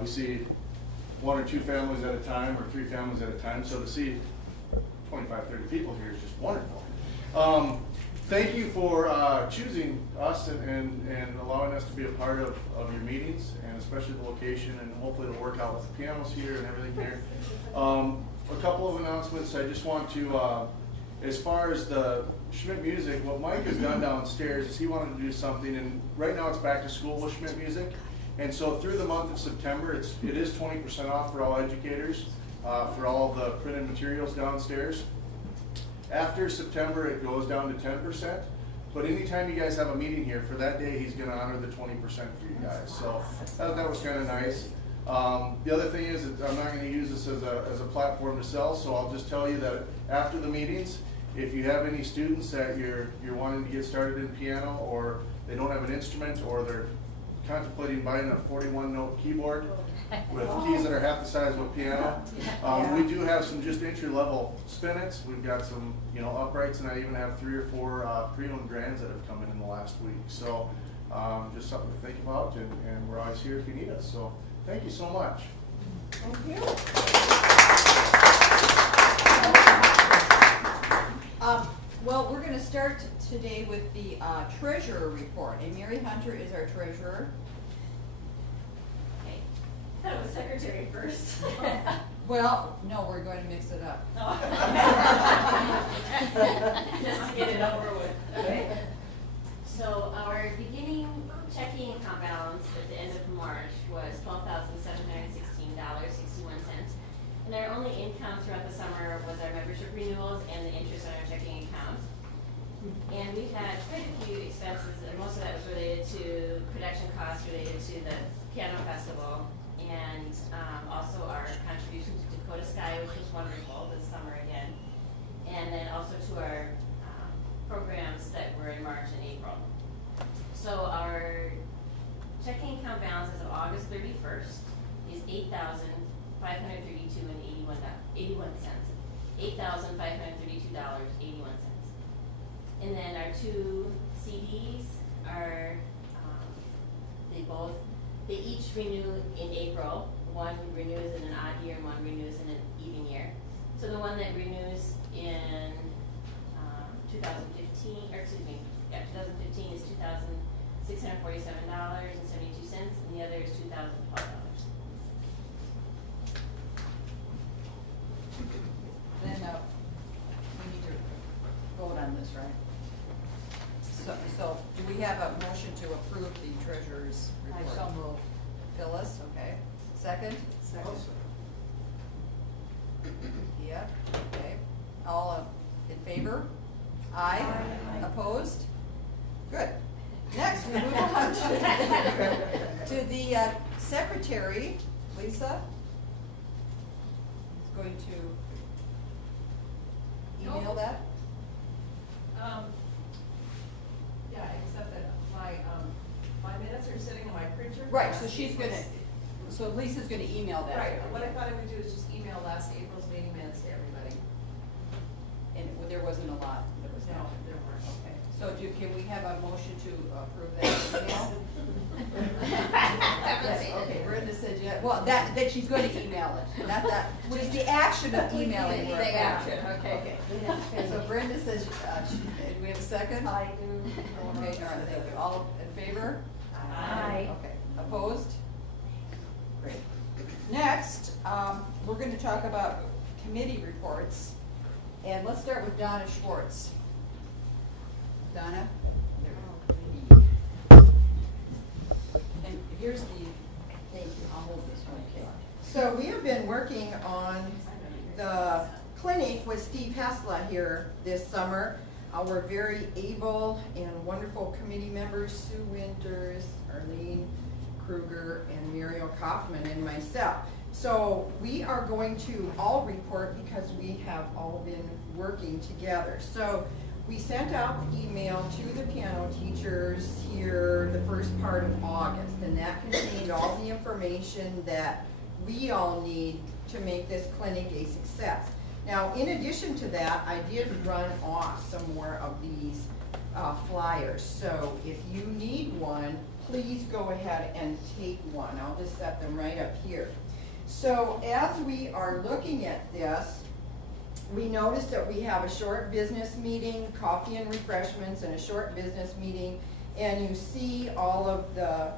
We see 1 or 2 families at a time, or 3 families at a time, so to see 25, 30 people here is just wonderful. Thank you for choosing us and allowing us to be a part of your meetings, and especially the location, and hopefully it'll work out with the pianos here and everything here. A couple of announcements. I just want to, as far as the Schmidt Music, what Mike has done downstairs is he wanted to do something, and right now it's back to school with Schmidt Music. And so through the month of September, it is 20% off for all educators, for all the printed materials downstairs. After September, it goes down to 10%, but anytime you guys have a meeting here, for that day, he's gonna honor the 20% for you guys. So that was kind of nice. The other thing is that I'm not gonna use this as a platform to sell, so I'll just tell you that after the meetings, if you have any students that you're wanting to get started in piano, or they don't have an instrument, or they're contemplating buying a 41-note keyboard with keys that are half the size of a piano. We do have some just entry-level spinnets. We've got some, uprights, and I even have 3 or 4 pre-owned grands that have come in the last week. So just something to think about, and we're always here if you need us. So thank you so much. Thank you. Well, we're going to start today with the treasurer report, and Mary Hunter is our treasurer. Okay, I thought it was secretary first. Well, no, we're going to mix it up. Oh. Just to get it over with. Okay. So our beginning checking account balance at the end of March was $12,716.61. And our only income throughout the summer was our membership renewals and the interest on our checking account. And we've had quite a few expenses, and most of that was related to production costs related to the piano festival, and also our contribution to Dakota Sky, which was wonderful this summer again, and then also to our programs that were in March and April. So our checking account balance as of August 31st is $8,532.81. $8,532.81. And then our 2 CDs are, they each renew in April. One renews in an odd year and one renews in an even year. So the one that renews in 2015 is $2,647.72, and the other is $2,012. Then we need to vote on this, right? So do we have a motion to approve the treasurer's report? I shall move. Phyllis, okay. Second? Second. Yeah, okay. All in favor? Aye. Aye. Opposed? Good. Next, we move on to the secretary, Lisa. Is going to email that? Yeah, except that my minutes are sitting on my printer. Right, so she's gonna, so Lisa's gonna email that. Right, what I thought I would do is just email last April's meeting minutes to everybody. And there wasn't a lot, there was No, no. there weren't. Okay, so can we have a motion to approve that email? Yes, okay, Brenda said yeah, well, that she's gonna email it, not that, what is the action of emailing? The action, okay. Okay, so Brenda says, do we have a second? I do. Okay, all right, thank you. All in favor? Aye. Okay, opposed? Great. Next, we're gonna talk about committee reports, and let's start with Donna Schwartz. Donna? And here's the, thank you, I'll hold this one, okay. So we have been working on the clinic with Steve Hessla here this summer. Our very able and wonderful committee members, Sue Winters, Arlene Kruger, and Muriel Kaufman, and myself. So we are going to all report because we have all been working together. So we sent out the email to the piano teachers here the first part of August, and that contained all the information that we all need to make this clinic a success. Now, in addition to that, I did run off some more of these flyers. So if you need one, please go ahead and take one. I'll just set them right up here. So as we are looking at this, we noticed that we have a short business meeting, coffee and refreshments, and a short business meeting, and you see all of the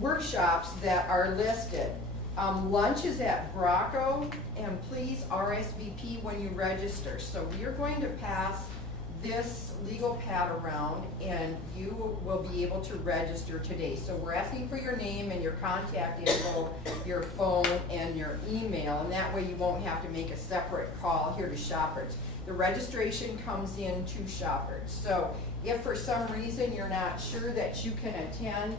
workshops that are listed. Lunch is at Bracco, and please RSVP when you register. So we are going to pass this legal pad around, and you will be able to register today. So we're asking for your name and your contact info, your phone, and your email, and that way you won't have to make a separate call here to Shoppers. The registration comes in to Shoppers. So if for some reason you're not sure that you can attend,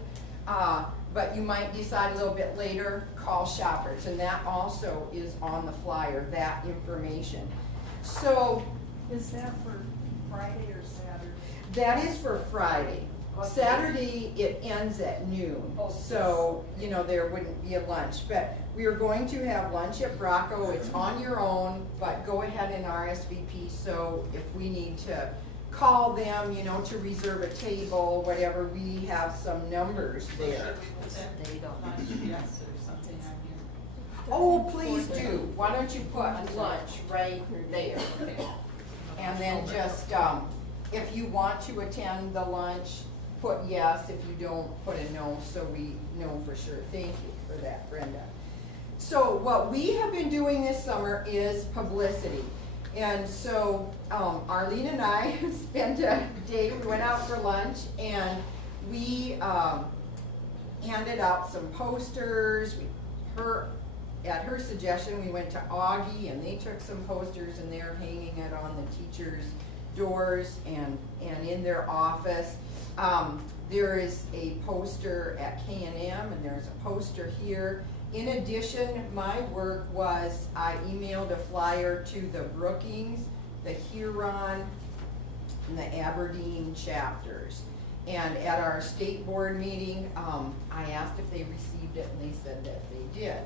but you might decide a little bit later, call Shoppers, and that also is on the flyer, that information. So Is that for Friday or Saturday? that is for Friday. Okay. Saturday, it ends at noon, Oh, so, you know, there wouldn't be a lunch. But we are going to have lunch at Bracco. It's on your own, but go ahead and RSVP, so if we need to call them, you know, to reserve a table, whatever, we have some numbers there. Should we put that date on lunch, yes, or something on here? Oh, please do. Why don't you put lunch right there? And then just, if you want to attend the lunch, put yes. If you don't, put a no, so we know for sure. Thank you for that, Brenda. So what we have been doing this summer is publicity. And so Arlene and I spent a day, we went out for lunch, and we handed out some posters. At her suggestion, we went to Augie, and they took some posters, and they're hanging it on the teachers' doors and in their office. There is a poster at K&M, and there's a poster here. In addition, my work was I emailed a flyer to the Brookings, the Huron, and the Aberdeen chapters. And at our state board meeting, I asked if they received it, and they said that they did.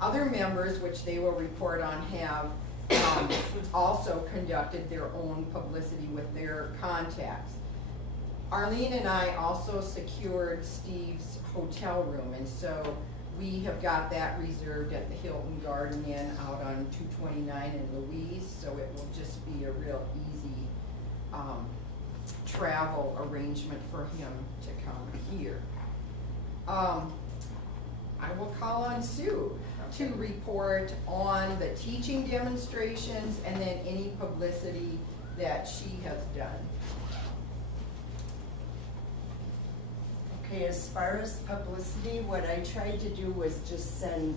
Other members, which they will report on, have also conducted their own publicity with their contacts. Arlene and I also secured Steve's hotel room, and so we have got that reserved at the Hilton Garden Inn out on 229 in Louise, so it will just be a real easy travel arrangement for him to come here. I will call on Sue to report on the teaching demonstrations and then any publicity that she has done. Okay, as far as publicity, what I tried to do was just send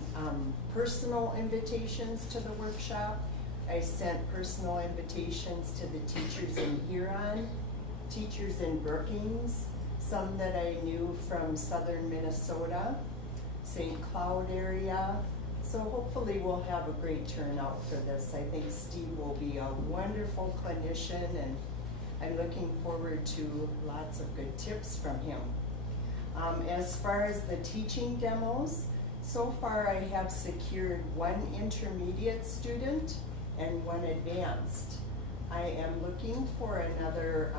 personal invitations to the workshop. I sent personal invitations to the teachers in Huron, teachers in Brookings, some that I knew from southern Minnesota, St. Cloud area. So hopefully we'll have a great turnout for this. I think Steve will be a wonderful clinician, and I'm looking forward to lots of good tips from him. As far as the teaching demos, so far I have secured one intermediate student and one advanced. I am looking for another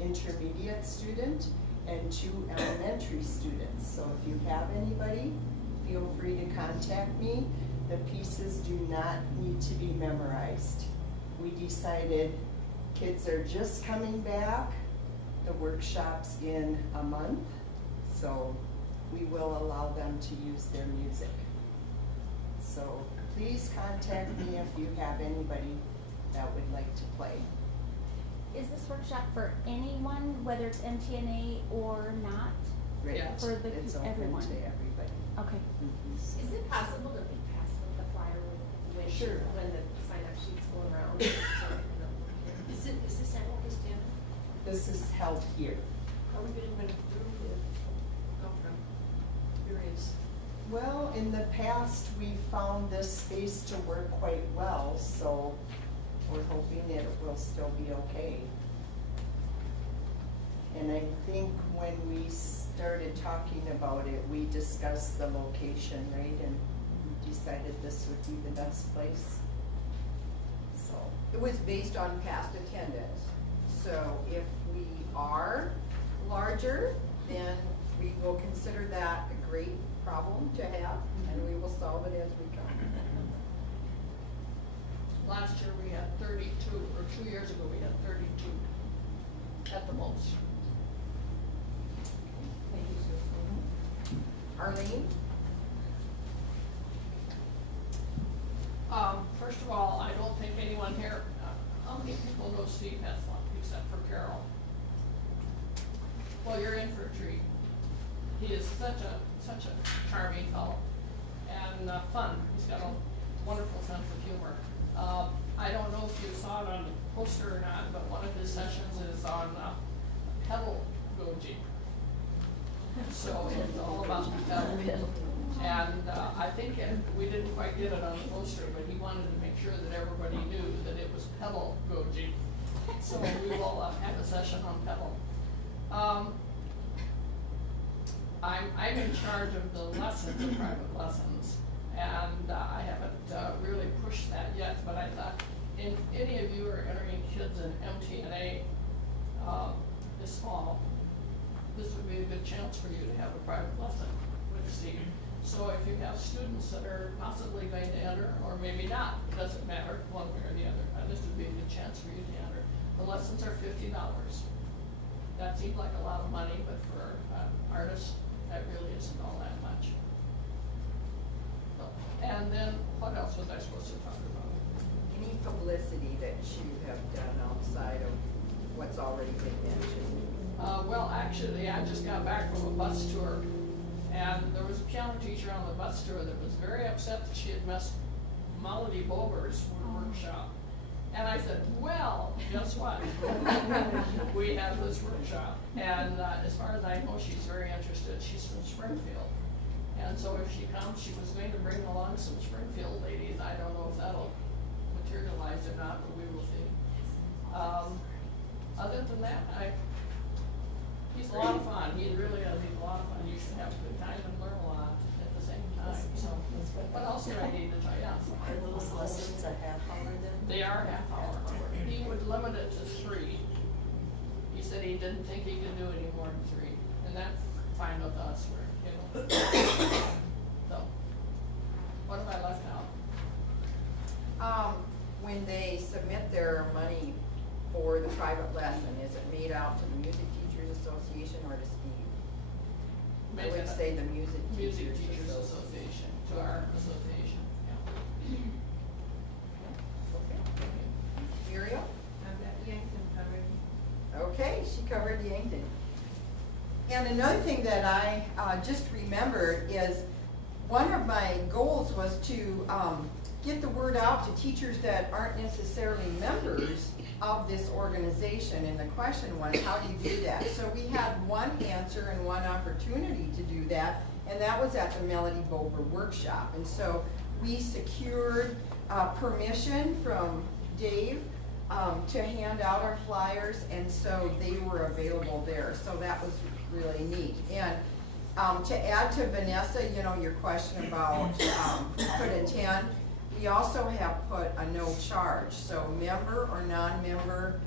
intermediate student and 2 elementary students. So if you have anybody, feel free to contact me. The pieces do not need to be memorized. We decided kids are just coming back, the workshop's in a month, so we will allow them to use their music. So please contact me if you have anybody that would like to play. Is this workshop for anyone, whether it's MTNA or not? Right. Yeah. For the It's open everyone? to everybody. Okay. Is it possible to be passed with the flyer when, Sure. when the sign-up sheets go around? Is this at Locust Inn? This is held here. Are we gonna approve if, go from various? Well, in the past, we found this space to work quite well, so we're hoping it will still be okay. And I think when we started talking about it, we discussed the location, right? And we decided this would be the best place. So, It was based on past attendance. So if we are larger, then we will consider that a great problem to have, and we will solve it as we go. Last year we had 32, or 2 years ago we had 32 at the most. Thank you, Sue. Arlene? First of all, I don't think anyone here, how many people know Steve Heslop except for Carol? Well, you're in for a treat. He is such a charming fellow and fun. He's got a wonderful sense of humor. I don't know if you saw it on the poster or not, but one of his sessions is on pedagogy. So it's all about pedagogy. And I think we didn't quite get it on the poster, but he wanted to make sure that everybody knew that it was pedagogy. So we will have a session on pedal. I'm in charge of the lessons, the private lessons, and I haven't really pushed that yet, but I thought if any of you are entering kids in MTNA this fall, this would be a good chance for you to have a private lesson with Steve. So if you have students that are possibly going to enter, or maybe not, it doesn't matter one way or the other, this would be a good chance for you to enter. The lessons are $50. That seems like a lot of money, but for artists, that really isn't all that much. So, and then, what else was I supposed to talk about? Any publicity that you have done outside of what's already been mentioned? Well, actually, I just got back from a bus tour, and there was a piano teacher on the bus tour that was very upset that she had missed Melody Bober's workshop. And I said, well, guess what? We have this workshop. And as far as I know, she's very interested. She's from Springfield. And so if she comes, she was going to bring along some Springfield ladies. I don't know if that'll materialize or not, but we will see. Other than that, he's a lot of fun. He really is. He's a lot of fun. You should have a good time and learn a lot at the same time. So, what else do I need to tell you? Are those lessons a half hour then? They are half hour. He would limit it to 3. He said he didn't think he could do any more than 3, and that's fine with us. So, what have I left out? When they submit their money for the private lesson, is it made out to the Music Teachers Association or to Steve? I would say the Music Music Teachers Teachers Association. Association, to our association, yeah. Okay. Muriel? I've got Yankton covered. Okay, she covered Yankton. And another thing that I just remembered is one of my goals was to get the word out to teachers that aren't necessarily members of this organization. And the question was, how do you do that? So we had one answer and one opportunity to do that, and that was at the Melody Bober workshop. And so we secured permission from Dave to hand out our flyers, and so they were available there. So that was really neat. And to add to Vanessa, you know, your question about who could attend, we also have put a no charge. So member or non-member,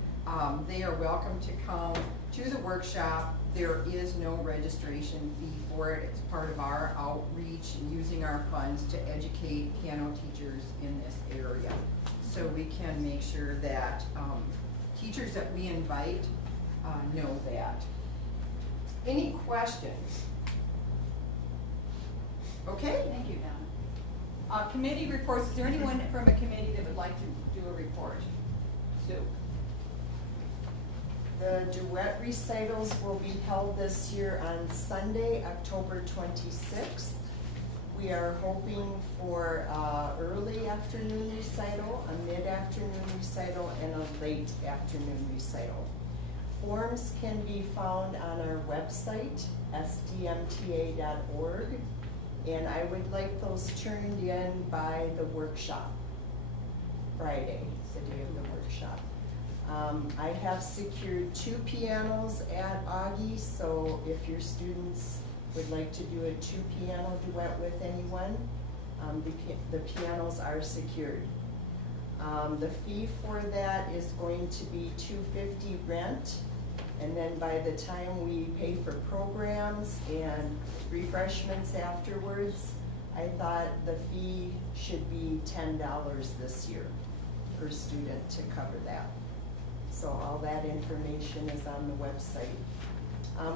they are welcome to come to the workshop. There is no registration fee for it. It's part of our outreach and using our funds to educate piano teachers in this area. So we can make sure that teachers that we invite know that. Any questions? Okay. Thank you, Donna. Committee reports, is there anyone from a committee that would like to do a report? Sue? The duet recitals will be held this year on Sunday, October 26th. We are hoping for early afternoon recital, a mid-afternoon recital, and a late afternoon recital. Forms can be found on our website, sdmta.org, and I would like those turned in by the workshop, Friday, the day of the workshop. I have secured 2 pianos at Augie, so if your students would like to do a 2-piano duet with anyone, the pianos are secured. The fee for that is going to be $250 rent And then by the time we pay for programs and refreshments afterwards, I thought the fee should be $10 this year per student to cover that. So all that information is on the website.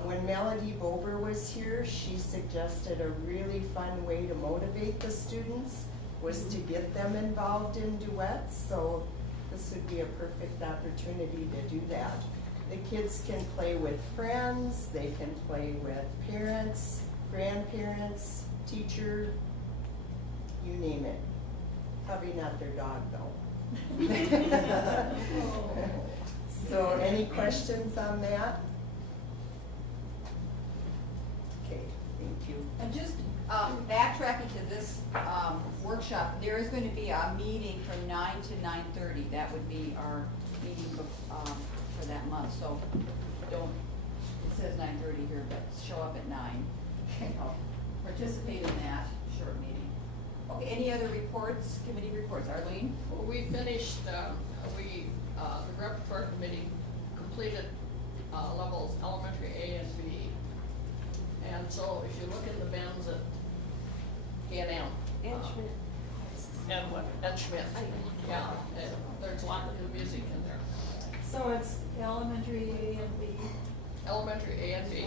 When Melody Bober was here, she suggested a really fun way to motivate the students was to get them involved in duets. So this would be a perfect opportunity to do that. The kids can play with friends, they can play with parents, grandparents, teacher, you name it. Probably not their dog though. So any questions on that? Okay, thank you. And just backtracking to this workshop, there is going to be a meeting from 9 to 9:30. That would be our meeting for that month. So don't, it says 9:30 here, but show up at 9. Participate in that short meeting. Okay, any other reports, committee reports? Arlene? Well, we finished, the repertoire committee completed levels elementary A and B. And so if you look in the bins at K&M. And Schmidt. And what? And Schmidt. Yeah, and there's a lot of new music in there. So it's elementary A and B. Elementary A and B.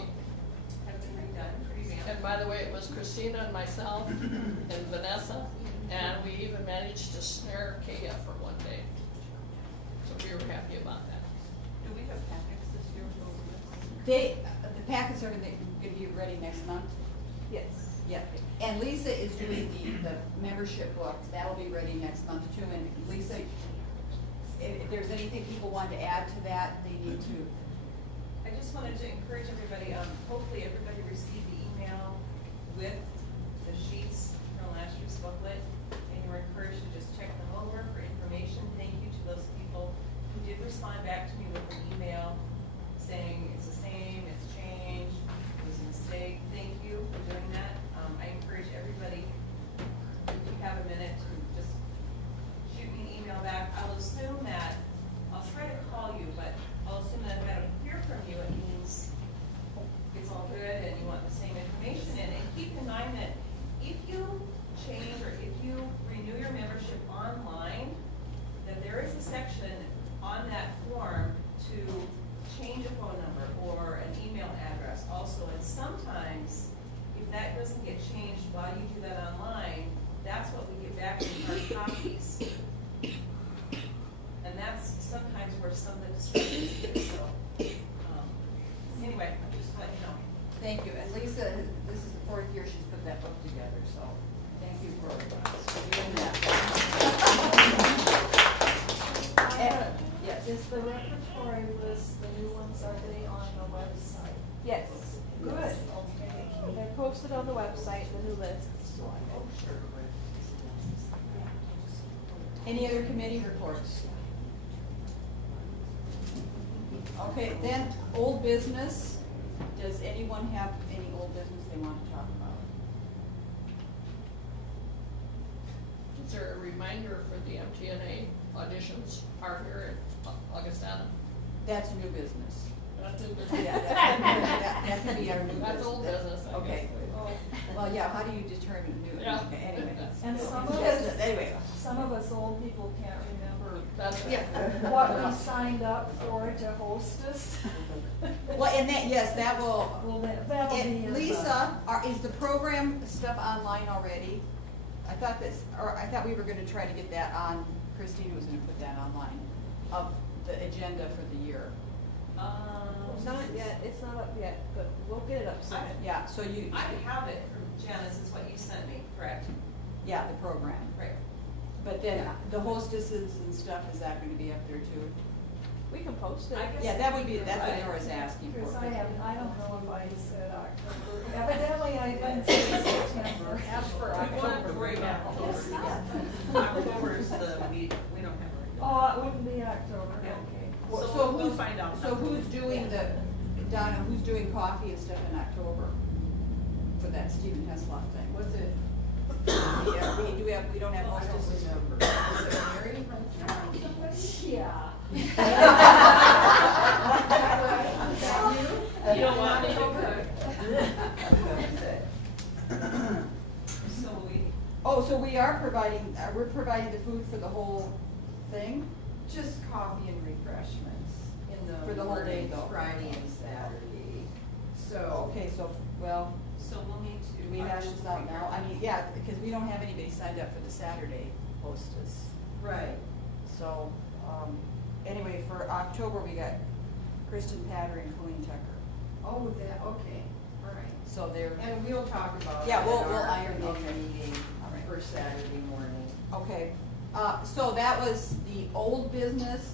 Have been redone, revamped. And by the way, it was Christina and myself and Vanessa, and we even managed to snare Kaya for one day. So we were happy about that. Do we have packets this year? The packets are going to be ready next month. Yes. Yeah, and Lisa is doing the membership book. That'll be ready next month too. And Lisa, if there's anything people want to add to that, they need to. I just wanted to encourage everybody, hopefully everybody received the email with the sheets from last year's booklet, and you were encouraged to just check them over for information. Thank you to those people who did respond back to me with an email saying it's the same, it's changed, it was a mistake. Thank you for doing that. I encourage everybody, if you have a minute, to just shoot me an email back. I'll assume that, I'll try to call you, but I'll assume that if I don't hear from you, it means it's all good and you want the same information. And keep in mind that if you change or if you renew your membership online, that there is a section on that form to change a phone number or an email address also. And sometimes, if that doesn't get changed while you do that online, that's what we get back in hard copies. And that's sometimes where some of the discrepancy is. So, anyway, I'm just letting you know. Thank you. And Lisa, this is the 4th year she's put that book together, so thank you for doing that. Yes. Is the repertory list, the new ones, are they on the website? Yes. Good, okay. They're posted on the website, the new lists. Oh, sure. Any other committee reports? Okay, then old business. Does anyone have any old business they want to talk about? Is there a reminder for the MTNA auditions are here in Augustana? That's new business. That's new business. Yeah, that can be our new business. That's old business, I Okay. guess. Well, yeah, how do you determine new? Yeah. Okay, anyway. And some of Yes, us, anyway. some of us old people can't remember That's right. Yeah. what we signed up for to host us. Well, and that, yes, that will, Well, that'll be in and the. Lisa, is the program stuff online already? I thought we were gonna try to get that on, Christine was gonna put that online, of the agenda for the year. Not yet, it's not up yet, but we'll get it up soon. Yeah, so you, I have it from Janice, it's what you sent me, correct? yeah, the program. Right. But then the hostesses and stuff, is that gonna be up there too? We can post it. I guess- Yeah, that would be, that's what Right. Nora's asking for. Because I don't know if I said October. Evidently, I didn't say September. Ask for October. We won't have to worry about October is the, we don't have to. Oh, it wouldn't be October, Yeah. okay. Well, So we'll who's- find out. So who's doing Donna, who's doing coffee and stuff in October for that Stephen Heslop thing? What's it? Yeah, we don't have hostesses. Is it Mary? Yeah. You don't want me to cook. So we, Oh, so we are providing, we're providing the food for the whole thing? Just coffee and refreshments in the For the whole day, morning, though. Friday and Saturday. So, Okay, so, well, so we'll need to. do we hash this out now? I mean, yeah, because we don't have anybody signed up for the Saturday hostess. right. So, anyway, for October, we got Kristen Patter and Colleen Tucker. Oh, that, okay, all right. So they're, And we'll talk about it. Yeah, we'll at our iron it. committee meeting All right. for Saturday morning. okay, so that was the old business.